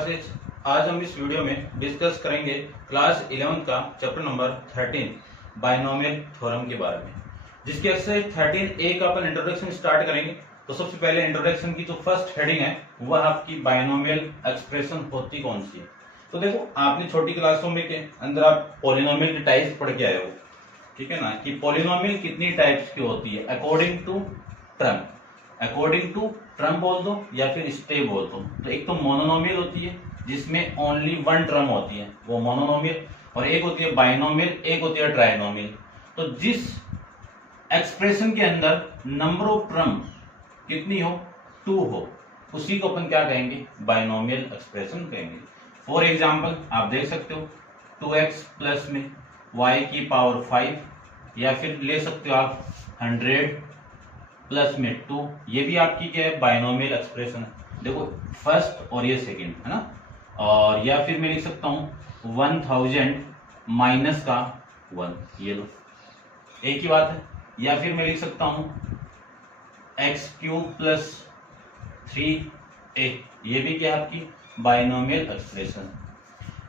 Classes. आज हम इस वीडियो में डिस्कस करेंगे क्लास 11 का चैप्टर नंबर 13 बाइनोमियल थ्योरम के बारे में, जिसकी एक्सरसाइज 13A का अपन इंट्रोडक्शन स्टार्ट करेंगे। तो सबसे पहले इंट्रोडक्शन की जो फर्स्ट हेडिंग है वह आपकी बाइनोमियल एक्सप्रेशन होती कौन सी है। तो देखो, आपने छोटी क्लासों में के अंदर आप पॉलिनोमियल की टाइप्स पढ़ के आए हो, ठीक है ना, कि पॉलिनोमियल कितनी टाइप्स की होती है according to term. According to term बोल दो या फिर स्टेप बोल दो। तो एक तो मोनोनोमियल होती है जिसमें ओनली वन टर्म होती है, वो मोनोनोमियल, और एक होती है बाइनोमियल, एक होती है ट्राइनोमियल। तो जिस एक्सप्रेशन के अंदर नंबर ऑफ टर्म कितनी हो, 2 हो, उसी को अपन क्या कहेंगे, बाइनोमियल एक्सप्रेशन कहेंगे। फॉर एग्जाम्पल आप देख सकते हो 2x प्लस में y की पावर 5, या फिर ले सकते हो आप 100 प्लस में 2, ये भी आपकी क्या है, बाइनोमियल एक्सप्रेशन है। देखो फर्स्ट और ये सेकंड है ना। और या फिर मैं लिख सकता हूं 1000 माइनस का 1, ये लो, एक ही बात है। या फिर मैं लिख सकता हूं x³ प्लस 3a, ये भी क्या है, आपकी बाइनोमियल एक्सप्रेशन।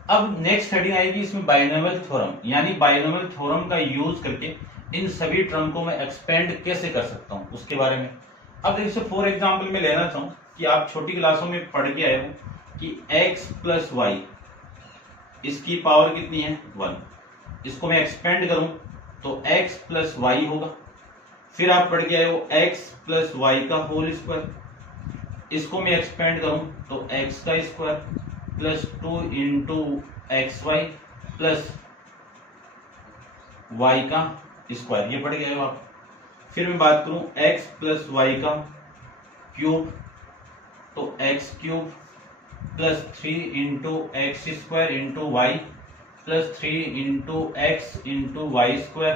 अब नेक्स्ट हेडिंग आएगी इसमें बाइनोमियल थ्योरम, यानी बाइनोमियल थ्योरम का यूज करके इन सभी टर्म को मैं एक्सपेंड कैसे कर सकता हूं, उसके बारे में। अब देखिए, फॉर एग्जांपल मैं लेना चाहूं कि आप छोटी क्लासों में पढ़ के आए हो कि x प्लस वाई, इसकी पावर कितनी है, 1। इसको मैं एक्सपेंड करूं तो x प्लस वाई होगा। फिर आप पढ़ के आए हो x प्लस वाई का होल स्क्वायर, इसको मैं एक्सपेंड करूं तो x का square plus 2 into X Y plus Y का स्क्वायर, ये पढ़ गए हो आप। फिर मैं बात करूं x प्लस वाई का क्यूब, तो x³ plus 3 into X square into Y plus 3 into X into Y square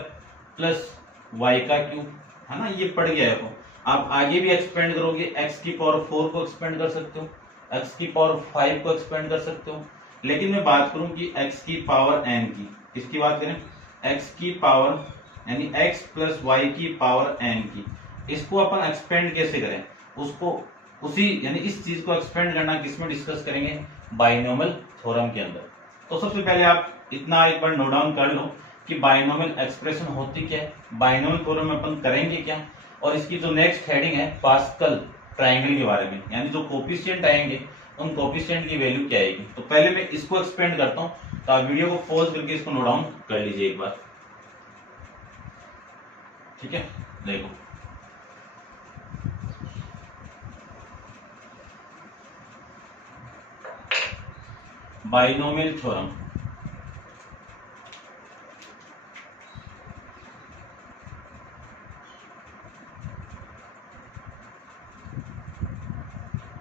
plus Y का क्यूब, है ना, ये पढ़ गया है। आप आगे भी एक्सपेंड करोगे, x की पावर 4 को एक्सपेंड कर सकते हो, x की पावर 5 को एक्सपेंड कर सकते हो। लेकिन मैं बात करूं कि x की पावर n की, इसकी बात करें x की पावर यानी x प्लस वाई की पावर n की, इसको अपन एक्सपेंड कैसे करें, उसको उसी यानी इस चीज को एक्सपेंड करना किसमें डिस्कस करेंगे, बाइनोमियल थ्योरम के अंदर। तो सबसे पहले आप इतना एक बार नोट डाउन कर लो कि बाइनोमियल एक्सप्रेशन होती क्या है, बाइनोमियल थ्योरम में अपन करेंगे क्या, और इसकी जो नेक्स्ट हेडिंग है पास्कल ट्राइंगल के बारे में, यानी जो कोफिशिएंट आएंगे उन कोफिशिएंट की वैल्यू क्या आएगी। तो पहले मैं इसको एक्सपेंड करता हूं, तो आप वीडियो को पॉज करके इसको नोट डाउन कर लीजिए एक बार, ठीक है। देखो बाइनोमियल थ्योरम,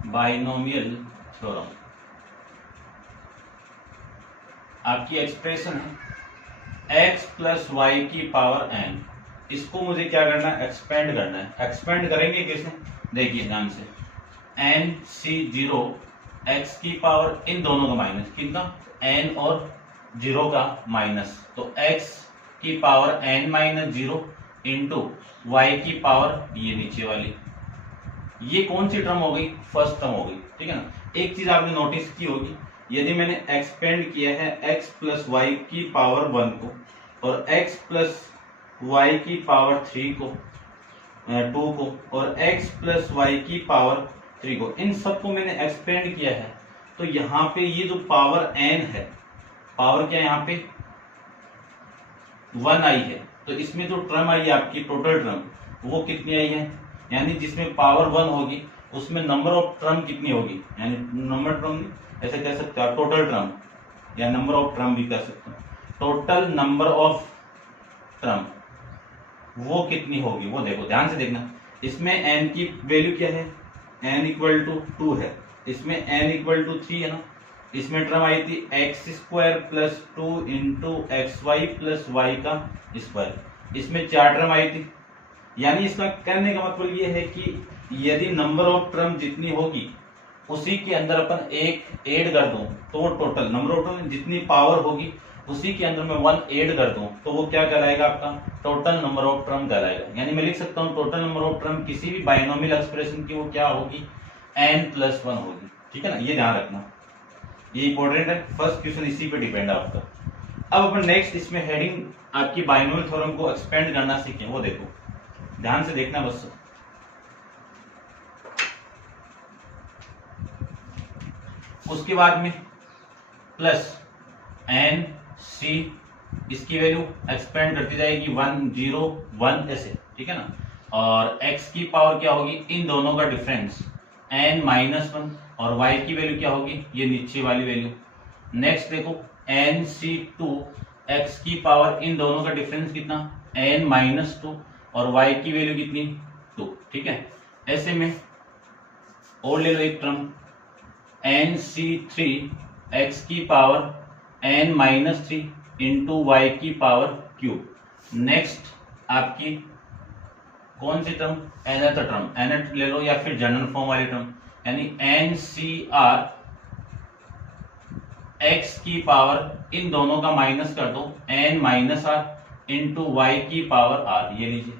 बाइनोमियल थ्योरम आपकी एक्सप्रेशन है x प्लस वाई की पावर n, इसको मुझे क्या करना है, एक्सपेंड करना है। एक्सपेंड करेंगे कैसे, देखिए ध्यान से, nc0 x की पावर इन दोनों का माइनस, कितना, n और 0 का माइनस, तो x की power n minus 0 into Y की पावर ये नीचे वाली, ये कौन सी टर्म हो गई, फर्स्ट टर्म हो गई, ठीक है ना। एक चीज आपने नोटिस की होगी, यदि मैंने एक्सपेंड किया है x प्लस वाई की पावर 1 को और x प्लस वाई की पावर 3 को 2 को और x प्लस वाई की पावर 3 को, इन सबको मैंने एक्सपेंड किया है, तो यहाँ पे ये जो पावर n है, पावर क्या है यहाँ पे 1 आई है, तो इसमें जो टर्म आई है आपकी टोटल टर्म, वो कितनी आई है, यानी जिसमें पावर 1 होगी उसमें नंबर ऑफ टर्म कितनी होगी, यानी नंबर टर्म ऐसे कह सकते हो, टोटल टर्म या नंबर ऑफ टर्म भी कह सकते हो, टोटल नंबर ऑफ टर्म वो कितनी होगी, वो देखो ध्यान से देखना। इसमें n की वैल्यू क्या है, n इक्वल टू 2 है, इसमें n इक्वल टू 3 है ना। इसमें टर्म आई थी X square plus 2 into X Y plus Y का स्क्वायर, इसमें 4 टर्म आई थी। यानी इसका कहने का मतलब ये है कि यदि नंबर ऑफ टर्म जितनी होगी उसी के अंदर अपन एक ऐड कर दूं, तो वो टोटल नंबर ऑफ टर्म जितनी पावर होगी उसी के अंदर मैं 1 ऐड कर दूं, तो वो क्या कहलाएगा, आपका टोटल नंबर ऑफ टर्म कहलाएगा। यानी मैं लिख सकता हूं टोटल नंबर ऑफ टर्म किसी भी बाइनोमियल एक्सप्रेशन की वो क्या होगी, n+1 होगी, ठीक है ना, ये ध्यान रखना। ये इंपॉर्टेंट है, फर्स्ट क्वेश्चन इसी पे डिपेंड है आपका। अब अपन नेक्स्ट इसमें हेडिंग आपकी बाइनोमियल थ्योरम को एक्सपेंड करना सीखें, वो देखो ध्यान से देखना बस। उसके बाद में प्लस एन सी, इसकी वैल्यू एक्सपेंड करती जाएगी 1 0 1 ऐसे, ठीक है ना। और x की पावर क्या होगी, इन दोनों का डिफरेंस n -1, और y की वैल्यू क्या होगी, ये नीचे वाली वैल्यू। नेक्स्ट देखो nc2, x की पावर इन दोनों का डिफरेंस कितना, n -2, और y की वैल्यू कितनी 2, ठीक है। ऐसे में और ले लो एक टर्म nc3, x की पावर n -3 इंटू वाई की पावर क्यूब। नेक्स्ट आपकी कौन सी टर्म, nth टर्म, nth ले लो या फिर जनरल फॉर्म वाली टर्म, यानी ncr, x की पावर इन दोनों का माइनस कर दो n -r इंटू वाई की पावर r, ये लीजिए।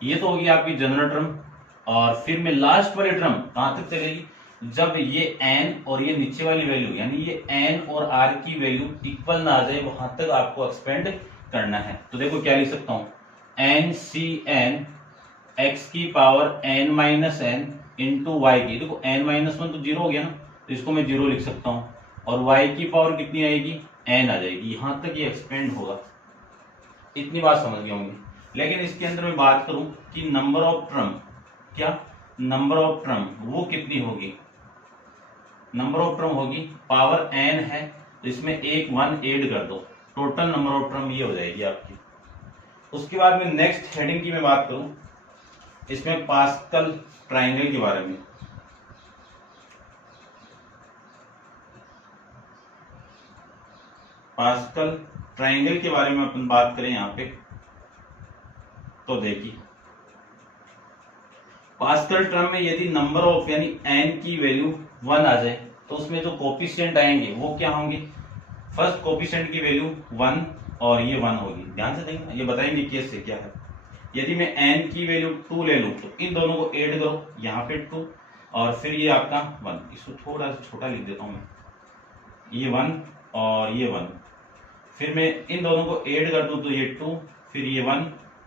ये तो होगी आपकी जनरल टर्म। और फिर में लास्ट वाली टर्म कहां तक चलेगी, जब ये n और ये नीचे वाली वैल्यू यानी ये n और r की वैल्यू इक्वल ना आ जाए, वहां तक आपको एक्सपेंड करना है। तो देखो क्या लिख सकता हूं, ncn x की power n -n into Y की, देखो n -1 तो जीरो हो गया ना, तो इसको मैं जीरो लिख सकता हूं, और y की पावर कितनी आएगी, n आ जाएगी। यहां तक ये एक्सपेंड होगा। इतनी बात समझ गए होंगे। लेकिन इसके अंदर मैं बात करूं कि नंबर ऑफ टर्म, क्या नंबर ऑफ टर्म वो कितनी होगी, नंबर ऑफ टर्म होगी पावर n है, तो इसमें एक 1 ऐड कर दो, टोटल नंबर ऑफ टर्म ये हो जाएगी आपकी। उसके बाद में नेक्स्ट हेडिंग की मैं बात करूं, इसमें पास्कल ट्रायंगल के बारे में। पास्कल ट्रायंगल के बारे में अपन बात करें यहां पे, तो देखिए पास्कल टर्म में यदि नंबर ऑफ यानी n की वैल्यू 1 आ जाए, तो उसमें जो कोफिशिएंट आएंगे वो क्या होंगे, फर्स्ट कोफिशिएंट की वैल्यू 1 और ये 1 होगी। ध्यान से देखना, ये बताएंगे केस से क्या है। यदि मैं n की वैल्यू 2 ले लूं, तो इन दोनों को ऐड करो, यहाँ पे 2 और फिर ये आपका 1, इसको थोड़ा सा छोटा लिख देता हूं मैं, ये 1 और ये 1, फिर मैं इन दोनों को ऐड कर दूं तो ये 2, फिर ये 1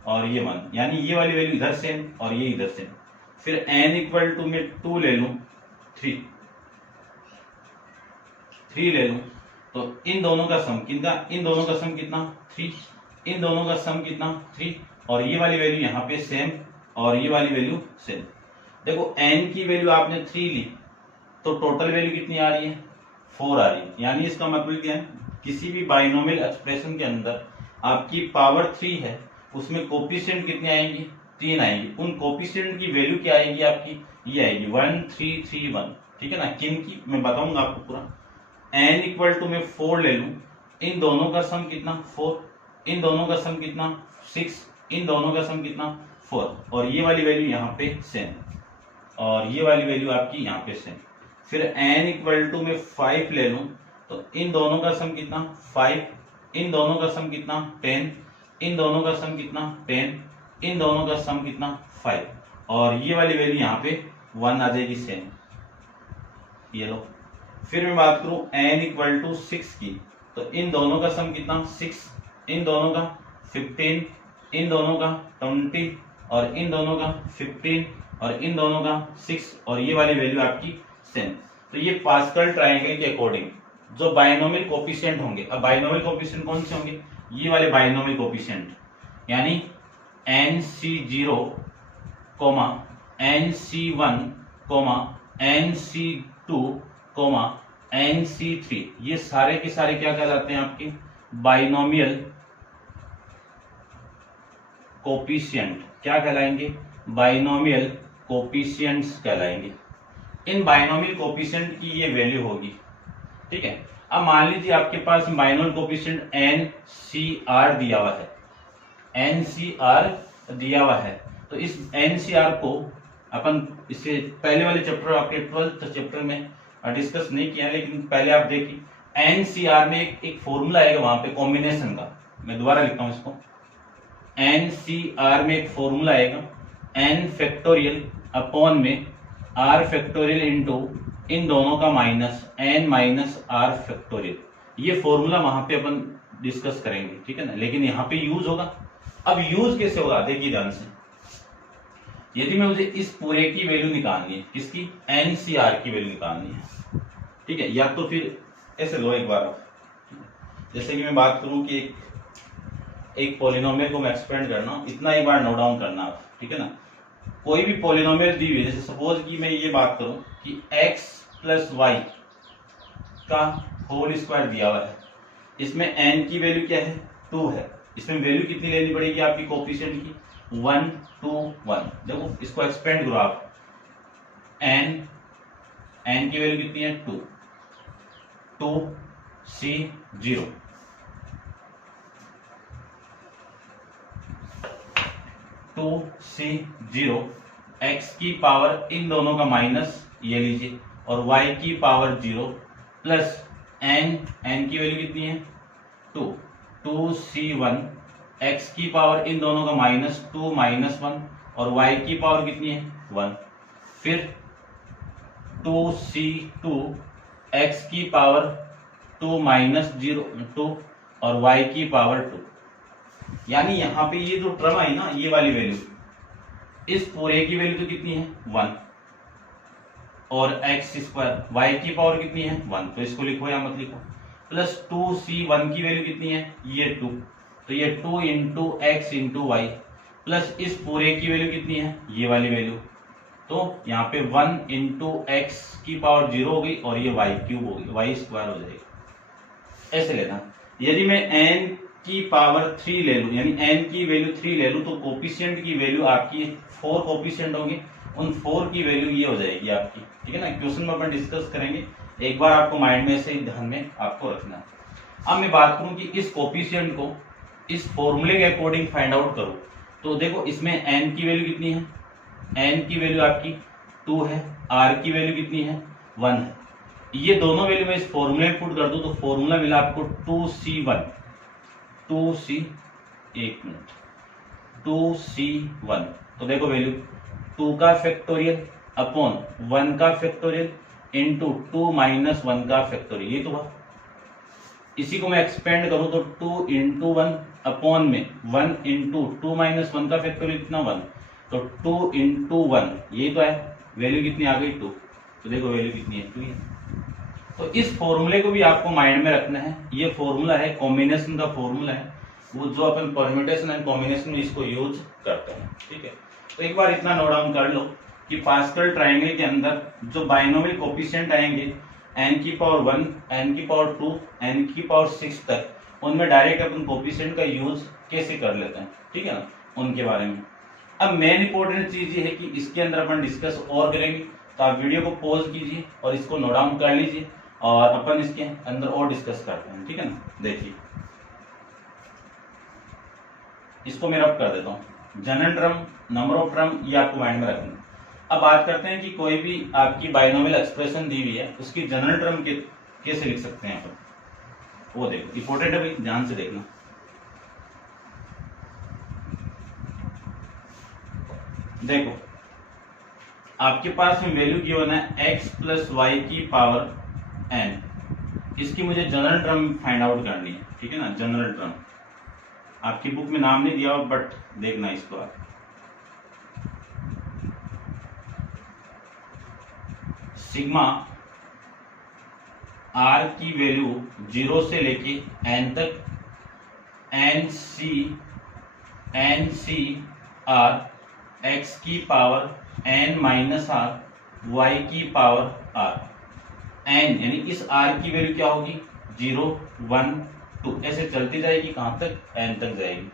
और ये 1, यानी ये वाली वैल्यू इधर से और ये इधर से। फिर n इक्वल टू में 2 ले लूं, 3 ले लूं, तो इन दोनों का सम कितना, इन दोनों का सम कितना 3, इन दोनों का सम कितना 3, और ये वाली वैल्यू यहाँ पे सेम और ये वाली वैल्यू सेम। देखो n की वैल्यू आपने 3 ली, तो टोटल वैल्यू कितनी आ रही है, 4 आ रही है। यानी इसका मतलब क्या है, किसी भी बाइनोमियल एक्सप्रेशन के अंदर आपकी पावर 3 है, उसमें कोफिशिएंट कितने आएंगी, 3 आएंगी। उन कोफिशिएंट की वैल्यू क्या आएगी आपकी, ये आएगी 1 3 3 1, ठीक है ना। किन की मैं बताऊंगा आपको पूरा। n इक्वल टू में 4 ले लूं, इन दोनों का सम कितना 4, इन दोनों का सम कितना 6, इन दोनों का सम कितना 4, और ये वाली वैल्यू यहाँ पे सेम, और ये वाली वैल्यू आपकी यहाँ पे सेम। फिर n इक्वल टू में 5 ले लूं, तो इन दोनों का सम कितना 5, इन दोनों का सम कितना 10, इन दोनों का सम कितना 10, इन दोनों का सम कितना 5, और ये वाली वैल्यू यहाँ पे 1 आ जाएगी सेम, ये लो। फिर मैं बात करूं n इक्वल टू 6 की, तो इन दोनों का सम कितना 6, इन दोनों का 15, इन दोनों का 20, और इन दोनों का 15, और इन दोनों का 6, और ये वाली वैल्यू आपकी सेम। तो ये पास्कल ट्रायंगल के अकॉर्डिंग जो बाइनोमियल कोफिशिएंट होंगे, अब बाइनोमियल कोफिशिएंट कौन से होंगे, ये वाले बाइनोमियल कोफिशिएंट, यानी nc0, nc1, nc2, nc3, ये सारे के सारे क्या कहलाते हैं आपके बाइनोमियल कोफिशिएंट। क्या कहलाएंगे, बाइनोमियल कोफिशिएंट्स कहलाएंगे। इन बाइनोमियल कोफिशिएंट की ये वैल्यू होगी, ठीक है। अब मान लीजिए आपके पास बाइनोमियल कोफिशिएंट NCR दिया हुआ है, NCR दिया हुआ है, तो इस NCR को अपन इससे पहले वाले चैप्टर आपके 12th चैप्टर में डिस्कस नहीं किया, लेकिन पहले आप देखिए NCR में एक फॉर्मूला आएगा वहां पे कॉम्बिनेशन का। मैं दोबारा लिखता हूं इसको, NCR में एक फॉर्मूला आएगा n फैक्टोरियल अपॉन में r फैक्टोरियल इंटू इन दोनों का minus n minus R factorial, ये फॉर्मूला वहां पे अपन डिस्कस करेंगे, ठीक है ना। लेकिन यहाँ पे यूज होगा। अब यूज कैसे होगा देखिए ध्यान से। यदि मैं मुझे इस पूरे की वैल्यू निकालनी है, किसकी, NCR की वैल्यू निकालनी है, ठीक है, या तो फिर ऐसे लो एक बार आप, जैसे कि मैं बात करूं कि एक पॉलिनोमियल को मैं एक्सपेंड करना, इतना एक बार नोट डाउन करना आप, ठीक है ना। कोई भी पॉलिनोमियल दी हुई है, जैसे सपोज कि मैं ये बात करूं कि x प्लस वाई का होल स्क्वायर दिया हुआ है, इसमें n की वैल्यू क्या है, 2 है। इसमें वैल्यू कितनी लेनी पड़ेगी आपकी कोफिशिएंट की, 1 2 1। देखो इसको एक्सपेंड करो आप, n की वैल्यू कितनी है, 2 2 c 0 2 c 0 x की पावर इन दोनों का माइनस ये लीजिए, और y की पावर 0 प्लस n की वैल्यू कितनी है, 2 2 c 1 x की पावर इन दोनों का माइनस 2 माइनस 1, और y की पावर कितनी है, 1। फिर 2 c 2 x की पावर 2 माइनस 0 2 और y की पावर 2। यानी यहां पे ये जो टर्म आई ना, ये वाली वैल्यू, इस पूरे की वैल्यू तो कितनी है, 1, और x स्क्वायर y की पावर कितनी है, 1, तो इसको लिखो या मत लिखो, प्लस 2c1 की वैल्यू कितनी है, ये 2, तो ये 2 into X into Y, plus इस पूरे की वैल्यू कितनी है, ये वाली वैल्यू, तो यहाँ पे 1 इंटू एक्स की पावर 0 हो गई, और ये वाई क्यूब होगी, वाई स्क्वायर हो जाएगी। ऐसे लेना। यदि मैं n की पावर 3 ले लूं, यानी n की वैल्यू 3 ले लूं, तो कोफिशिएंट की वैल्यू आपकी 4 कोफिशिएंट होंगे, उन 4 की वैल्यू ये हो जाएगी आपकी, ठीक है ना। क्वेश्चन में अपन डिस्कस करेंगे, एक बार आपको माइंड में से ध्यान में आपको रखना। अब मैं बात करूं कि इस कोफिशिएंट को इस फॉर्मूले के अकॉर्डिंग फाइंड आउट करूं, तो देखो इसमें n की वैल्यू कितनी है, n की वैल्यू आपकी 2 है, r की वैल्यू कितनी है, 1 है। ये दोनों वैल्यू मैं इस फॉर्मूले में पुट कर दूं, तो फॉर्मूला मिला आपको 2c1 2c 1 मिनट 2c1, तो देखो वैल्यू 2 का फैक्टोरियल अपॉन 1 का फैक्टोरियल इंटू 2 माइनस 1 का फैक्टोरियल, ये तो हुआ। इसी को मैं एक्सपेंड करूं तो 2 इंटू 1 अपॉन में 1 इंटू 2 माइनस 1 का फैक्टोरियल कितना, 1, तो 2 इंटू 1, ये तो है, वैल्यू कितनी आ गई, 2, तो देखो वैल्यू कितनी है, 2 है। तो इस फॉर्मूले को भी आपको माइंड में रखना है। ये फॉर्मूला है, कॉम्बिनेशन का फॉर्मूला है, वो जो अपन परम्यूटेशन एंड कॉम्बिनेशन में इसको यूज करते हैं, ठीक है। तो एक बार इतना नोट डाउन कर लो कि पास्कल ट्रायंगल के अंदर जो बाइनोमियल कोफिशिएंट आएंगे n की पावर 1, n की पावर 2, n की पावर 6 तक, उनमें डायरेक्ट अपन कोफिशिएंट का यूज कैसे कर लेते हैं, ठीक है ना, उनके बारे में। अब मेन इंपॉर्टेंट चीज ये है कि इसके अंदर अपन डिस्कस और करेंगे, तो आप वीडियो को पॉज कीजिए और इसको नोट डाउन कर लीजिए, और अपन इसके अंदर और डिस्कस करते हैं, ठीक है ना। देखिए इसको मैं रब कर देता हूँ, general term, number of term, ये आपको माइंड में रखना। अब बात करते हैं कि कोई भी आपकी बाइनोमियल एक्सप्रेशन दी हुई है, उसकी जनरल टर्म कैसे लिख सकते हैं अपन, वो देखो, इंपॉर्टेंट है भाई, ध्यान से देखना। देखो आपके पास में वैल्यू गिवन है x प्लस वाई की पावर n, इसकी मुझे जनरल टर्म फाइंड आउट करनी है, ठीक है ना। जनरल टर्म आपकी बुक में नाम नहीं दिया हुआ, बट देखना इसको आप, सिग्मा r की वैल्यू 0 से लेके n तक, n c r x की power n minus r, y की पावर r, n यानी इस r की वैल्यू क्या होगी, 0 1 2, ऐसे चलती जाएगी, कहां तक, n तक जाएगी,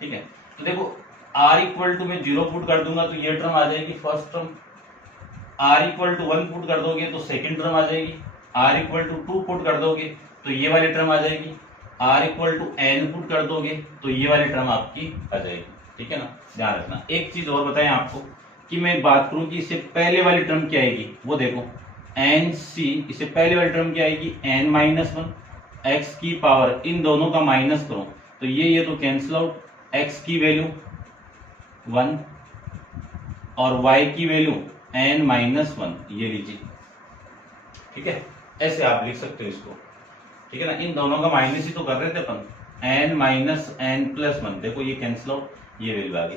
ठीक है। तो देखो r इक्वल टू में 0 पुट कर दूंगा तो ये टर्म आ जाएगी first term, r equal to 1 put कर दोगे तो सेकंड टर्म आ जाएगी, r इक्वल टू 2 पुट कर दोगे तो ये वाली टर्म आ जाएगी, r equal to n put कर दोगे तो ये वाली टर्म आपकी आ जाएगी, ठीक है ना। ध्यान रखना। एक चीज और बताएं आपको कि मैं बात करूं कि इससे पहले वाली टर्म क्या आएगी, वो देखो nc, इससे पहले वाली टर्म क्या आएगी, n माइनस 1, x की पावर इन दोनों का माइनस करो तो ये तो कैंसिल आउट, x की वैल्यू 1 और y की वैल्यू n माइनस 1, ये लीजिए, ठीक है, ऐसे आप लिख सकते हो इसको, ठीक है ना। इन दोनों का माइनस ही तो कर रहे थे अपन, n minus n plus one, देखो ये कैंसिल आउट, ये वैल्यू आ गई,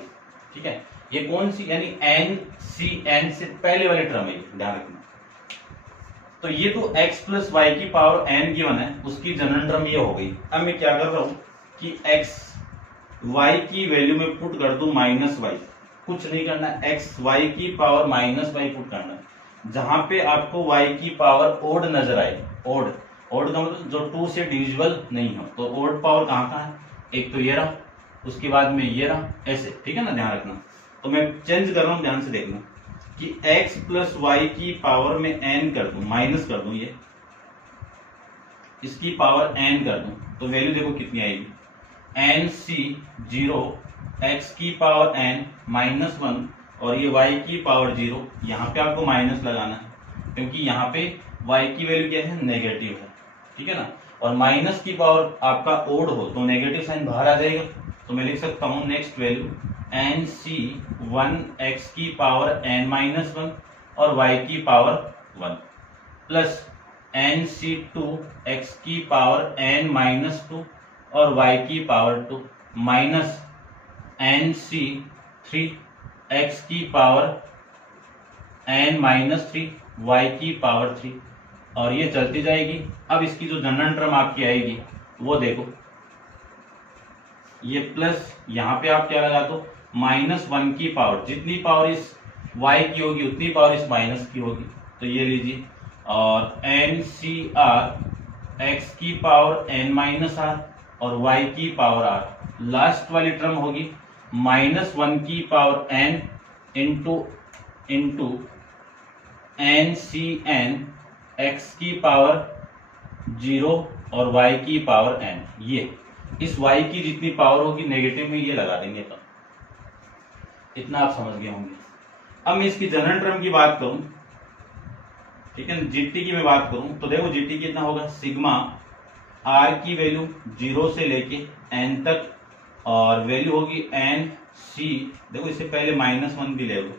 ठीक है। ये कौन सी, यानी एन सी, एन से पहले वाली टर्म है, ध्यान रखना। तो ये तो x प्लस वाई की पावर n गिवन है, उसकी जनरल टर्म ये हो गई। अब मैं क्या कर रहा हूं कि x y की वैल्यू में पुट कर दूं माइनस वाई, कुछ नहीं करना, x y की पावर माइनस वाई पुट करना है। जहां पे आपको y की पावर ओड नजर आए, ओड, ओड का मतलब जो 2 से डिविजिबल नहीं हो, तो ओड पावर कहाँ कहाँ है, एक तो ये रहा, उसके बाद में ये रहा, ऐसे, ठीक है ना, ध्यान रखना। तो मैं चेंज कर रहा हूं, ध्यान से देखना कि x प्लस वाई की पावर में n कर दूं, माइनस कर दूं, ये इसकी पावर n कर दूं, तो वैल्यू देखो कितनी आएगी, एन सी 0, x की पावर n माइनस वन, और ये y की पावर 0, यहाँ पे आपको माइनस लगाना है क्योंकि यहाँ पे y की वैल्यू क्या है, नेगेटिव है, ठीक है ना। और माइनस की पावर आपका ओड हो तो नेगेटिव साइन बाहर आ जाएगा, तो मैं लिख सकता हूं next value n C 1 x की पावर n माइनस वन और y की power 1 plus N C 2 x की पावर n माइनस 2 और y की power 2 minus n C 3 x की पावर n माइनस 3 y की पावर 3, और ये चलती जाएगी। अब इसकी जो जनरल टर्म आपकी आएगी वो देखो, ये प्लस यहाँ पे आप क्या लगा दो, माइनस वन की पावर, जितनी पावर इस y की होगी उतनी पावर इस माइनस की होगी, तो ये लीजिए, और एन सी आर एक्स की पावर n माइनस आर और y की पावर r, लास्ट वाली टर्म होगी माइनस वन की power n into n C n x की पावर 0 और y की पावर n, ये इस y की जितनी पावर होगी नेगेटिव में ये लगा देंगे, तो इतना आप समझ गए होंगे। अब मैं इसकी जनरल टर्म की बात करूं, ठीक है, जीटी की मैं बात करूं तो देखो जीटी कितना होगा, सिग्मा r की वैल्यू 0 से लेके n तक, और वैल्यू होगी एन सी, देखो इससे पहले माइनस वन भी ले लो,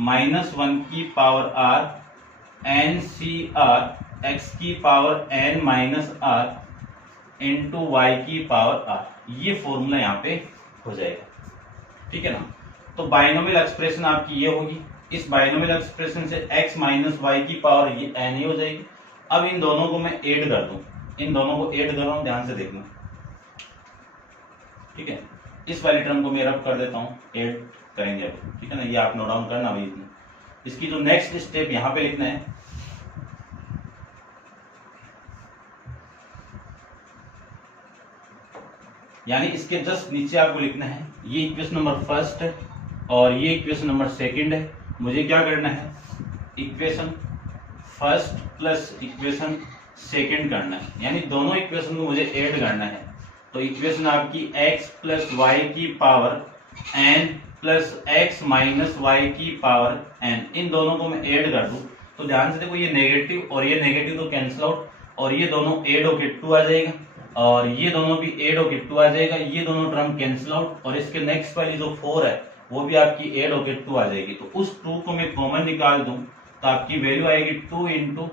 माइनस वन की power r N C are x की power n minus R into Y की पावर r, ये फॉर्मूला यहाँ पे हो जाएगा, ठीक है ना। तो बाइनोमियल एक्सप्रेशन आपकी ये होगी, इस बाइनोमियल एक्सप्रेशन से x माइनस वाई की पावर ये n ही हो जाएगी। अब इन दोनों को मैं ऐड कर दूं, इन दोनों को ऐड कर रहा हूं, ध्यान से देखना, ठीक है। इस वाली टर्म को मैं रब कर देता हूं, ऐड करेंगे अब, ठीक है ना, ये आप नोट डाउन करना भाई। इसकी जो नेक्स्ट स्टेप यहां पे लिखना है, यानी इसके जस्ट नीचे आपको लिखना है, ये इक्वेशन नंबर फर्स्ट है और ये इक्वेशन नंबर सेकंड है। मुझे क्या करना है, equation first plus equation second करना है, यानी दोनों इक्वेशन को मुझे ऐड करना है। तो इक्वेशन आपकी x प्लस वाई की power n plus x minus Y की पावर n, इन दोनों को मैं ऐड कर दूं तो ध्यान से देखो, ये नेगेटिव और ये नेगेटिव तो कैंसिल आउट, और ये दोनों ऐड होके 2 आ जाएगा, और ये दोनों भी ऐड होके 2 आ जाएगा, ये दोनों टर्म कैंसिल आउट, और इसके नेक्स्ट वाली जो 4 है वो भी आपकी ऐड होके 2 आ जाएगी। तो उस 2 को मैं कॉमन निकाल दूं तो आपकी वैल्यू आएगी 2 इंटू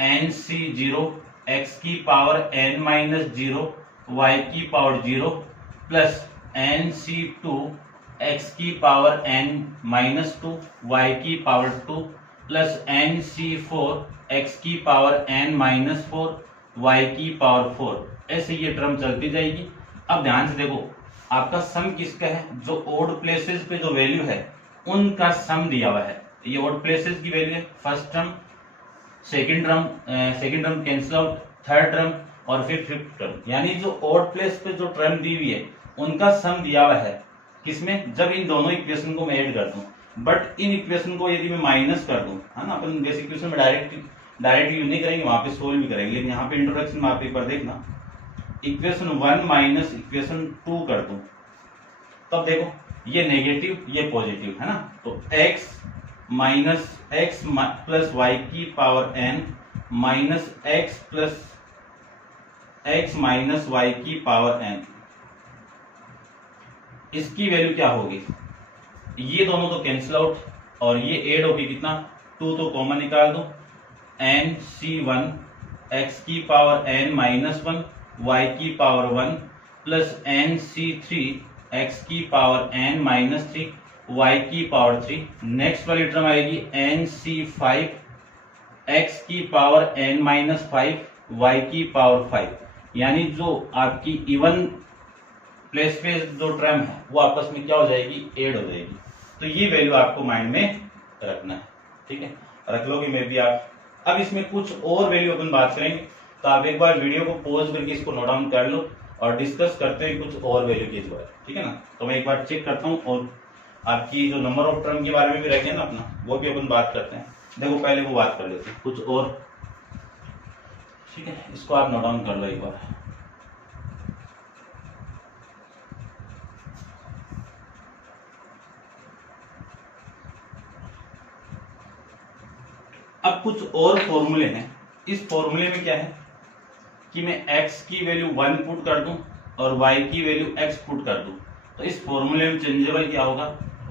एन सी 0 एक्स की पावर n माइनस 0 y की power 0 plus N C 2 x की पावर n माइनस 2 y की power 2 plus N C 4 x की पावर n माइनस 4 y की पावर 4, ऐसे ये टर्म चलती जाएगी। अब ध्यान से देखो, आपका सम किसका है, जो ओड प्लेसेस पे जो वैल्यू है उनका सम दिया हुआ है। ये ओड प्लेसेस की वैल्यू है, first term, second term cancel out, third term और फिर फिफ्थ टर्म, यानी जो ओड प्लेस पे जो टर्म दी हुई है उनका सम दिया हुआ है किसमें, जब इन दोनों इक्वेशन को मैं ऐड कर दूं। बट इन इक्वेशन को यदि मैं माइनस कर दूं, है ना, अपन बेसिक इक्वेशन में डायरेक्ट यूज नहीं करेंगे, वहां पे सोल्व भी करेंगे, लेकिन यहाँ पे इंट्रोडक्शन में आप एक बार देखना, इक्वेशन 1 माइनस इक्वेशन 2 कर दूं, तब देखो ये नेगेटिव ये पॉजिटिव है ना, तो x minus X plus Y की power n minus X plus x minus Y की पावर n, इसकी वैल्यू क्या होगी, ये दोनों तो कैंसिल आउट और ये ऐड होगी कितना 2, तो कॉमन निकाल दो, एन सी वन एक्स की power N minus one Y की power one plus N C three X की power N minus three Y की पावर थ्री। नेक्स्ट वाली टर्म आएगी एन सी फाइव एक्स की power N minus five Y की power five. यानी जो आपकी इवन प्लेस पे जो टर्म है वो आपस में क्या हो जाएगी, ऐड हो जाएगी। तो ये वैल्यू आपको माइंड में रखना है, ठीक है, रख लोगे मैं भी आप। अब इसमें कुछ और वैल्यू अपन बात करेंगे, तो आप एक बार वीडियो को पॉज करके इसको नोट डाउन कर लो और डिस्कस करते हैं कुछ और वैल्यू के इस बारे, ठीक है ना। तो मैं एक बार चेक करता हूँ और आपकी जो नंबर ऑफ टर्म के बारे में भी रखे ना अपना, वो भी अपन बात करते हैं। देखो पहले वो बात कर लेते हैं कुछ और, ठीक है, इसको आप नोट डाउन कर लो एक बार। अब कुछ और फॉर्मूले हैं। इस फॉर्मूले में क्या है कि मैं x की वैल्यू 1 पुट कर दूं और y की वैल्यू x पुट कर दूं, तो इस फॉर्मूले में चेंजेबल क्या होगा,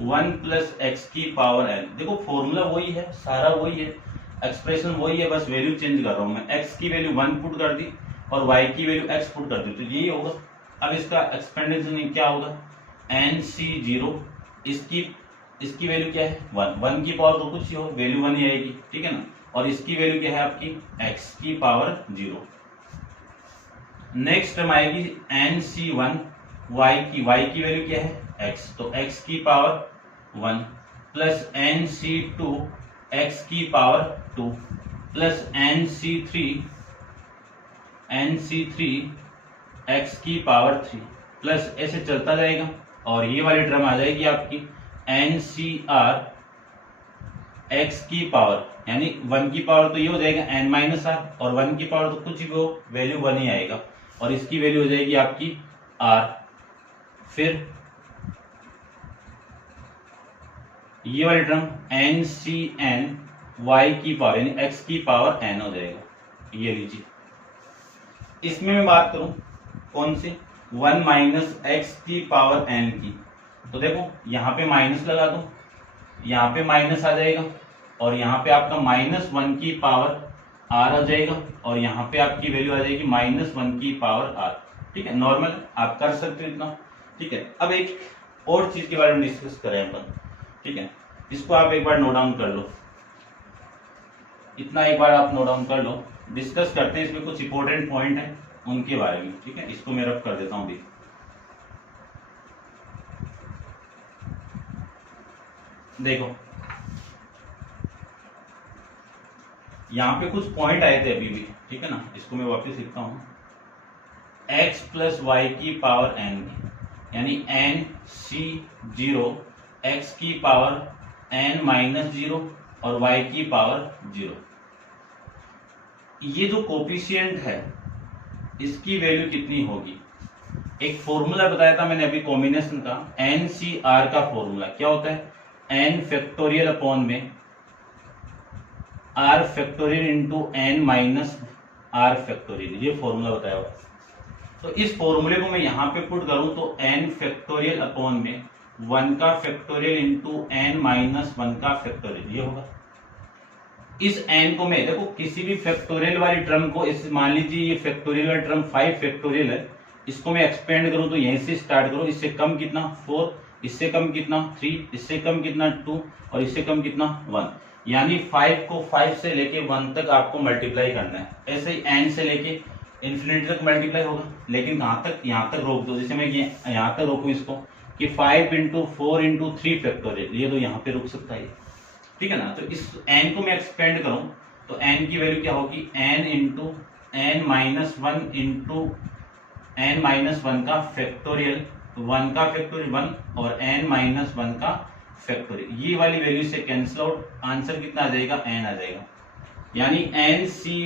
1 प्लस एक्स की पावर n। देखो फॉर्मूला वही है, सारा वही है, एक्सप्रेशन वही है, बस वैल्यू चेंज कर रहा हूं मैं। x की वैल्यू 1 पुट कर दी और y की वैल्यू x पुट कर दी, तो यही होगा। अब इसका एक्सपेंडेशन क्या होगा, एन सी जीरो, इसकी वैल्यू क्या है 1, 1 की पावर तो कुछ ही हो, वैल्यू 1 ही आएगी, ठीक है ना। और इसकी वैल्यू क्या है आपकी x की पावर 0। नेक्स्ट टर्म आएगी एन सी वन y की वैल्यू क्या है x, तो x की power 1 plus N C two x की power 2 plus N C three x की पावर 3 प्लस ऐसे चलता जाएगा। और ये वाली टर्म आ जाएगी आपकी एन सी आर एक्स की पावर, यानी 1 की पावर तो ये हो जाएगा n माइनस आर, और 1 की पावर तो कुछ भी हो, वैल्यू 1 ही आएगा, और इसकी वैल्यू हो जाएगी आपकी r। फिर ये वाली term n C n y की पावर यानी x की पावर n हो जाएगा। ये लीजिए, इसमें मैं बात करूं कौन सी, 1 माइनस एक्स की पावर n की, तो देखो यहाँ पे माइनस लगा दो, यहाँ पे माइनस आ जाएगा, और यहाँ पे आपका -1 की पावर r आ जाएगा, और यहाँ पे आपकी वैल्यू आ जाएगी -1 की पावर r, ठीक है। नॉर्मल आप कर सकते हो इतना, ठीक है। अब एक और चीज के बारे में डिस्कस करें अपन, ठीक है, इसको आप एक बार नोट डाउन कर लो, इतना एक बार आप नोट डाउन कर लो। डिस्कस करते हैं, इसमें कुछ इंपॉर्टेंट पॉइंट है उनके बारे में, ठीक है। इसको मैं रब कर देता हूं भी। देखो यहाँ पे कुछ पॉइंट आए थे अभी भी, ठीक है ना, इसको मैं वापस लिखता हूं, x प्लस वाई की पावर n, यानी एन सी जीरो एक्स की पावर n माइनस जीरो और y की पावर 0। ये जो कोफिशिएंट है इसकी वैल्यू कितनी होगी, एक फॉर्मूला बताया था मैंने अभी कॉम्बिनेशन का, एन सी आर का फॉर्मूला क्या होता है, n फैक्टोरियल अपॉन में r factorial into n minus r factorial, ये फॉर्मूला बताया हुआ। तो इस फॉर्मूले को मैं यहाँ पे पुट करूं तो n फैक्टोरियल अपॉन में 1 का फैक्टोरियल इंटू n माइनस 1 का फैक्टोरियल, ये होगा। इस n को मैं देखो किसी भी फैक्टोरियल वाली टर्म को, इस मान लीजिए ये फैक्टोरियल वाली टर्म 5 फैक्टोरियल है, इसको मैं एक्सपेंड करूं तो यहीं से स्टार्ट करो, इससे कम कितना 4, इससे कम कितना 3, इससे कम कितना 2 और इससे कम कितना 1, यानी 5 को 5 से लेके 1 तक आपको मल्टीप्लाई करना है। ऐसे ही n से लेके इन्फिनिटी तक मल्टीप्लाई होगा, लेकिन कहां तक, यहां तक रोक दो, जैसे मैं यहां तक रोकू इसको कि 5 इंटू 4 इंटू 3 फैक्टोरियल, ये तो यहाँ पे रुक सकता है, ठीक है ना। तो इस n को मैं एक्सपेंड करूं तो n की वैल्यू क्या होगी, n into n minus 1 into n minus 1 का फैक्टोरियल, 1 का फैक्टोरियल 1 और n माइनस 1 का फैक्टोरियल, ये वाली वैल्यू से कैंसिल आउट, आंसर कितना आ जाएगा, n आ जाएगा। यानी n सी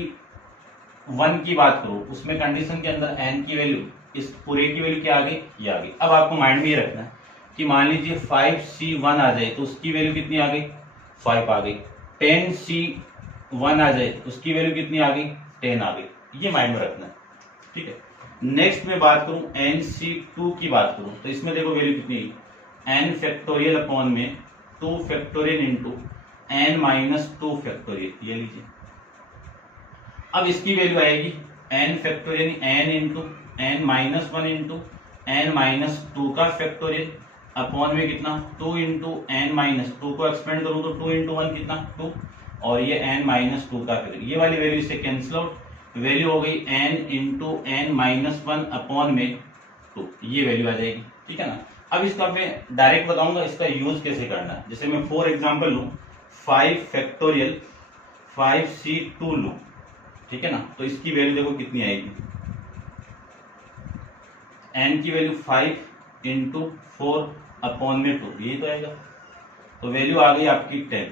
1 की बात करो, उसमें कंडीशन के अंदर n की वैल्यू, इस पूरे की वैल्यू क्या आ गई, ये आ गई। अब आपको माइंड में ये रखना है कि मान लीजिए 5C1 आ जाए तो उसकी वैल्यू कितनी आ गई, 5 आ गई। 10C1 आ जाए उसकी वैल्यू कितनी आ गई, 10 आ गई, ये माइंड में रखना है, ठीक है। नेक्स्ट में बात करूं NC2 की बात करूं तो इसमें देखो वैल्यू कितनी, n फैक्टोरियल अपॉन में 2 factorial into n minus 2 factorial, ये लीजिए अब इसकी वैल्यू आएगी n factorial n into n minus one into n minus two का फैक्टोरियल अपॉन में कितना 2 इंटू n माइनस टू को एक्सपेंड करूँ तो 2 इंटू वन कितना 2 और ये n माइनस टू का फैक्टोरियल, ये वाली वैल्यू इससे कैंसिल आउट, वैल्यू हो गई n into n minus one upon में 2, ये वैल्यू आ जाएगी। ठीक है ना। अब इसका मैं डायरेक्ट बताऊंगा इसका यूज कैसे करना है। जैसे मैं फॉर एग्जांपल लूं 5 फैक्टोरियल 5c2 लूं, ठीक है ना, तो इसकी वैल्यू देखो कितनी आएगी, n की वैल्यू 5 इंटू 4 अपॉन में 2, यही तो आएगा, तो वैल्यू आ गई आपकी 10।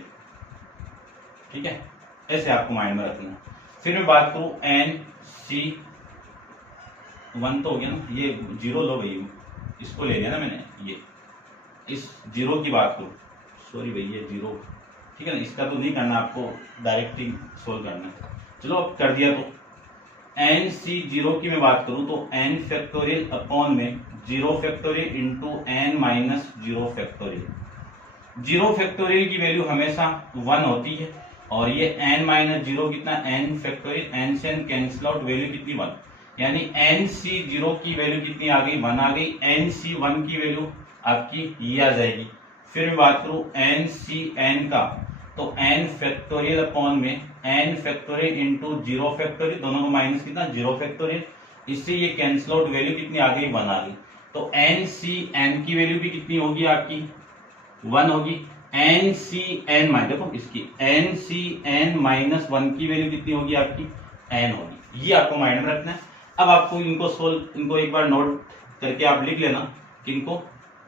ठीक है, ऐसे आपको माइंड में रखना। फिर मैं बात करूं n c 1 तो हो गया ना, ये जीरो लो भैया, इसको ले लिया ना मैंने, ये इस जीरो की बात करूं, सॉरी भैया जीरो, ठीक है ना, इसका तो नहीं करना, आपको डायरेक्ट ही सोल्व करना है। चलो अब कर दिया, तो एन सी जीरो की मैं बात करूं तो n फैक्टोरियल अपॉन में 0 factorial into n minus 0 factorial. 0 factorial की वैल्यू हमेशा 1 होती है और ये n माइनस 0 कितना n फैक्टोरियल, n से n कैंसिल आउट, वैल्यू कितनी 1, यानी एन सी जीरो की वैल्यू कितनी आ गई 1 आ गई। एन सी 1 की वैल्यू आपकी ये आ जाएगी। फिर मैं बात करूं एन सी एन का, तो n फैक्टोरियल अपॉन में n फैक्टोरियल इंटू 0 फैक्टोरियल, दोनों का माइनस कितना 0 फैक्टोरियल, इससे ये कैंसिल आउट, वैल्यू कितनी आ गई 1 आ गई। तो एन सी एन की वैल्यू भी कितनी होगी आपकी 1 होगी। एन सी एन माइनस, देखो इसकी एन सी एन माइनस 1 की वैल्यू कितनी होगी आपकी n होगी। ये आपको माइंड में रखना है। अब आपको इनको एक बार नोट करके आप लिख लेना कि इनको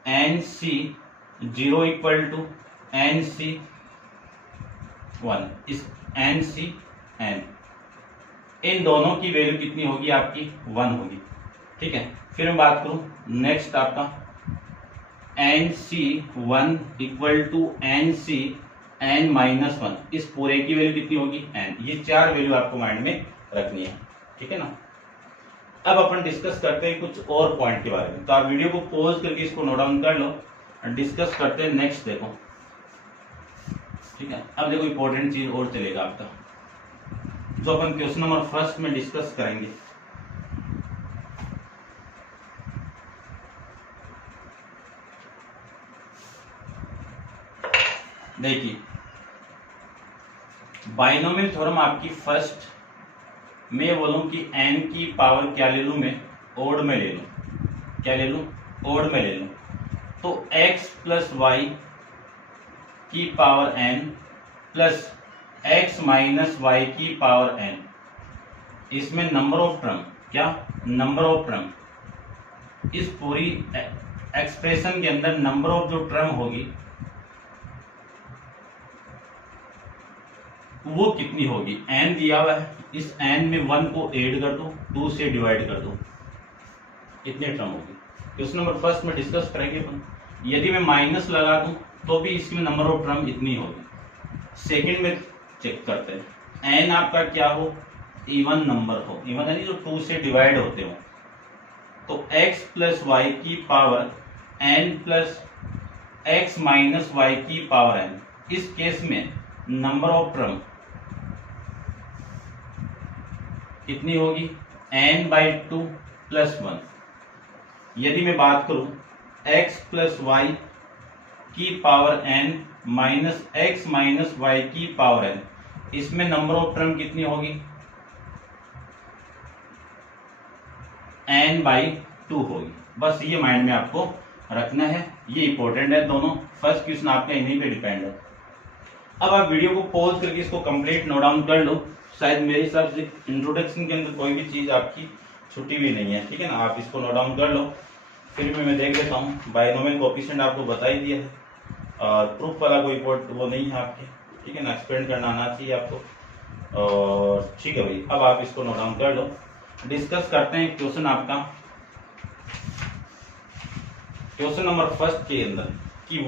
n C zero equal to n C 1, इस एन सी एन, इन दोनों की वैल्यू कितनी होगी आपकी 1 होगी। ठीक है, फिर मैं बात करूं नेक्स्ट आपका n C 1 equal to n C n minus 1, इस पूरे की वैल्यू कितनी होगी n। ये 4 वैल्यू आपको माइंड में रखनी है। ठीक है ना। अब अपन डिस्कस करते हैं कुछ और पॉइंट के बारे में, तो आप वीडियो को पॉज करके इसको नोट डाउन कर लो और डिस्कस करते हैं नेक्स्ट। देखो ठीक है, अब देखो इंपॉर्टेंट चीज और चलेगा आपका, जो अपन क्वेश्चन नंबर फर्स्ट में डिस्कस करेंगे। देखिए बाइनोमियल थ्योरम आपकी फर्स्ट मैं बोलूं कि n की पावर क्या ले लूं, मैं ओड में ले लूं, क्या ले लूं ओड में ले लूं, तो x प्लस वाई की power n plus x minus Y की पावर n, इसमें नंबर ऑफ टर्म, क्या नंबर ऑफ टर्म, इस पूरी एक्सप्रेशन के अंदर नंबर ऑफ जो टर्म होगी वो कितनी होगी, n दिया हुआ है, इस n में 1 को ऐड कर दो, 2 से डिवाइड कर दो, इतने टर्म होगी। क्वेश्चन नंबर फर्स्ट में डिस्कस करेंगे अपन। यदि मैं माइनस लगा दूं तो भी इसमें नंबर ऑफ टर्म इतनी होगी। सेकंड में चेक करते हैं, n आपका क्या हो, इवन नंबर हो, इवन यानी जो 2 से डिवाइड होते हो, तो x प्लस वाई की power n plus x minus Y की पावर n, इस केस में नंबर ऑफ टर्म कितनी होगी n बाई 2 प्लस 1। यदि मैं बात करूं x प्लस वाई की power n minus x minus Y की पावर n, इसमें नंबर ऑफ टर्म कितनी होगी n बाई 2 होगी। बस ये माइंड में आपको रखना है, ये इंपॉर्टेंट है, दोनों फर्स्ट क्वेश्चन आपका इन्हीं पे डिपेंड है। अब आप वीडियो को पॉज करके इसको कंप्लीट नोट डाउन कर लो, शायद मेरे हिसाब से इंट्रोडक्शन के अंदर कोई भी चीज आपकी छुट्टी भी नहीं है। ठीक है ना, आप इसको नोट डाउन कर लो। फिर भी मैं देख लेता हूँ, बाइनोमियल कोएफिशिएंट आपको बता ही दिया है और प्रूफ वाला कोई वो नहीं है आपके, ठीक है ना, एक्सप्लेन करना आना चाहिए आपको। और ठीक है भाई, अब आप इसको नोट डाउन कर लो। डिस्कस करते हैं क्वेश्चन आपका, क्वेश्चन नंबर फर्स्ट के अंदर कि